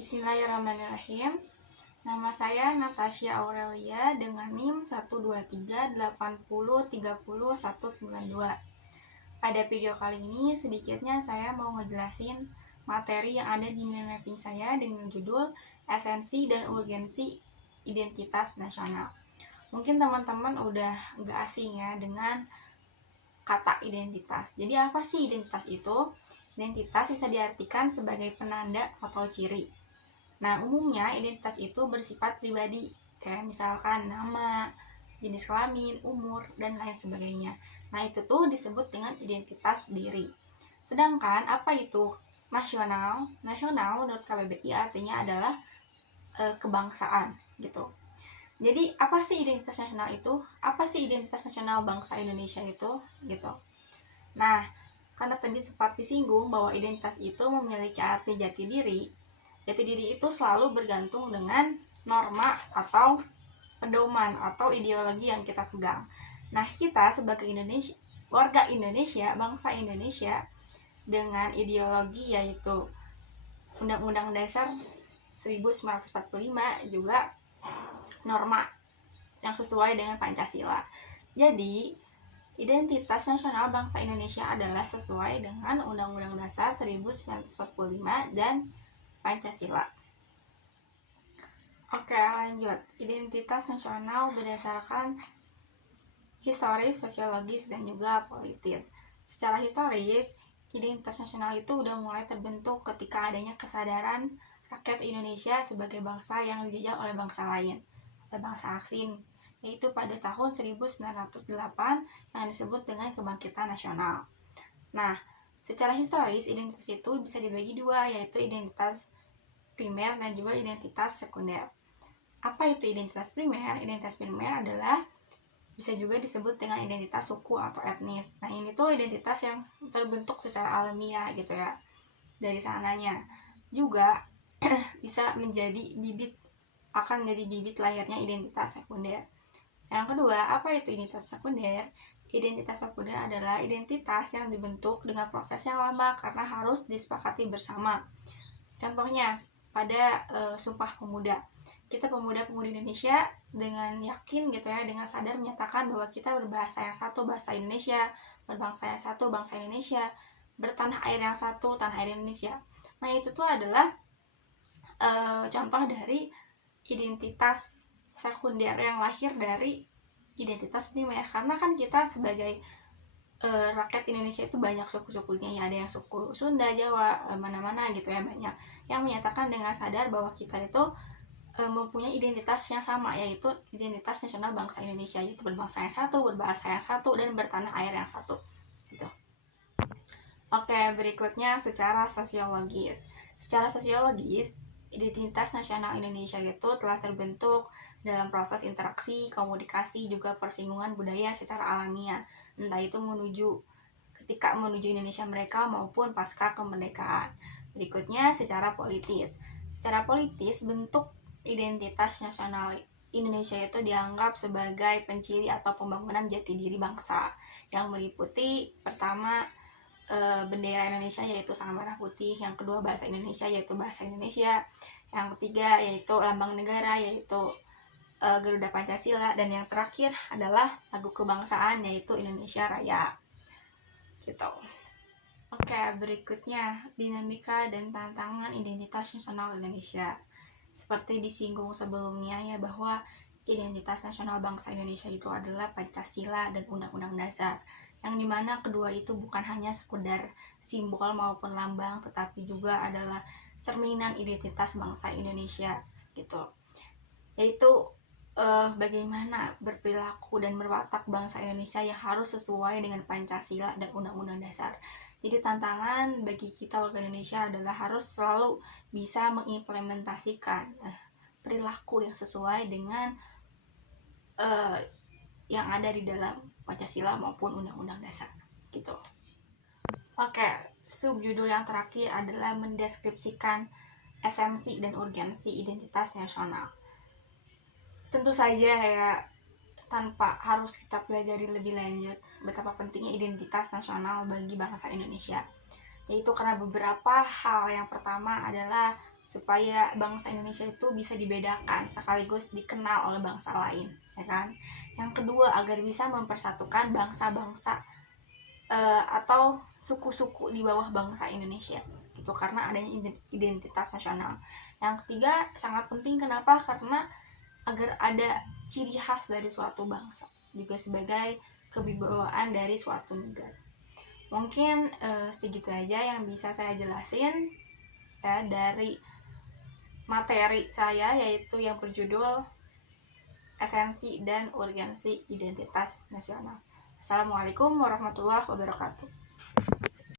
Bismillahirrahmanirrahim. Nama saya Natasha Aurelia dengan NIM 12380303192. Pada video kali ini sedikitnya saya mau ngejelasin materi yang ada di mind mapping saya dengan judul Esensi dan Urgensi Identitas Nasional. Mungkin teman-teman udah gak asing ya dengan kata identitas. Jadi apa sih identitas itu? Identitas bisa diartikan sebagai penanda atau ciri. Nah, umumnya identitas itu bersifat pribadi, kayak misalkan nama, jenis kelamin, umur, dan lain sebagainya. Nah, itu tuh disebut dengan identitas diri. Sedangkan apa itu nasional? Nasional menurut KBBI artinya adalah kebangsaan gitu. Jadi apa sih identitas nasional itu? Apa sih identitas nasional bangsa Indonesia itu? Gitu. Nah, karena tadi sempat disinggung bahwa identitas itu memiliki arti jati diri. Jati diri itu selalu bergantung dengan norma atau pedoman atau ideologi yang kita pegang. Nah, kita sebagai warga Indonesia, bangsa Indonesia dengan ideologi yaitu Undang-Undang Dasar 1945 juga norma yang sesuai dengan Pancasila. Jadi, identitas nasional bangsa Indonesia adalah sesuai dengan Undang-Undang Dasar 1945 dan Pancasila. Oke, lanjut. Identitas nasional berdasarkan historis, sosiologis, dan juga politis. Secara historis, identitas nasional itu udah mulai terbentuk ketika adanya kesadaran rakyat Indonesia sebagai bangsa yang dijajah oleh bangsa lain, atau bangsa asing, yaitu pada tahun 1908 yang disebut dengan kebangkitan nasional. Nah, secara historis identitas itu bisa dibagi dua, yaitu identitas primer dan juga identitas sekunder. Apa itu identitas primer? Identitas primer adalah bisa juga disebut dengan identitas suku atau etnis. Nah, ini tuh identitas yang terbentuk secara alamiah gitu ya, dari sananya. Juga bisa akan menjadi bibit lahirnya identitas sekunder. Yang kedua, apa itu identitas sekunder? Identitas sekunder adalah identitas yang dibentuk dengan proses yang lama karena harus disepakati bersama. Contohnya, pada Sumpah Pemuda. Kita pemuda-pemudi Indonesia dengan yakin gitu ya, dengan sadar menyatakan bahwa kita berbahasa yang satu, bahasa Indonesia, berbangsa yang satu, bangsa Indonesia, bertanah air yang satu, tanah air Indonesia. Nah, itu tuh adalah contoh dari identitas sekunder yang lahir dari identitas primer, karena kan kita sebagai rakyat Indonesia itu banyak suku-sukunya ya, ada yang suku Sunda, Jawa, mana-mana gitu ya, banyak yang menyatakan dengan sadar bahwa kita itu mempunyai identitas yang sama, yaitu identitas nasional bangsa Indonesia, yaitu berbangsa yang satu, berbahasa yang satu, dan bertanah air yang satu gitu. Oke, berikutnya secara sosiologis. Secara sosiologis, identitas nasional Indonesia itu telah terbentuk dalam proses interaksi, komunikasi, juga persinggungan budaya secara alamiah, entah itu ketika menuju Indonesia mereka maupun pasca kemerdekaan. Berikutnya secara politis. Secara politis, bentuk identitas nasional Indonesia itu dianggap sebagai penciri atau pembangunan jati diri bangsa yang meliputi pertama bendera Indonesia yaitu sangat merah putih, yang kedua bahasa Indonesia yaitu bahasa Indonesia, yang ketiga yaitu lambang negara yaitu Garuda Pancasila, dan yang terakhir adalah lagu kebangsaan yaitu Indonesia Raya gitu. Oke, berikutnya dinamika dan tantangan identitas nasional Indonesia. Seperti disinggung sebelumnya ya, bahwa identitas nasional bangsa Indonesia itu adalah Pancasila dan Undang-Undang Dasar, yang dimana kedua itu bukan hanya sekedar simbol maupun lambang, tetapi juga adalah cerminan identitas bangsa Indonesia gitu, yaitu bagaimana berperilaku dan berwatak bangsa Indonesia yang harus sesuai dengan Pancasila dan Undang-Undang Dasar. Jadi tantangan bagi kita warga Indonesia adalah harus selalu bisa mengimplementasikan perilaku yang sesuai dengan yang ada di dalam Pancasila maupun Undang-Undang Dasar gitu. Oke, subjudul yang terakhir adalah mendeskripsikan esensi dan urgensi identitas nasional. Tentu saja ya, tanpa harus kita pelajari lebih lanjut betapa pentingnya identitas nasional bagi bangsa Indonesia, yaitu karena beberapa hal. Yang pertama adalah supaya bangsa Indonesia itu bisa dibedakan sekaligus dikenal oleh bangsa lain, ya kan? Yang kedua, agar bisa mempersatukan bangsa-bangsa atau suku-suku di bawah bangsa Indonesia gitu, karena adanya identitas nasional. Yang ketiga sangat penting, kenapa? Karena agar ada ciri khas dari suatu bangsa, juga sebagai kewibawaan dari suatu negara. Mungkin segitu aja yang bisa saya jelasin ya dari materi saya, yaitu yang berjudul Esensi dan Urgensi Identitas Nasional. Assalamualaikum warahmatullahi wabarakatuh.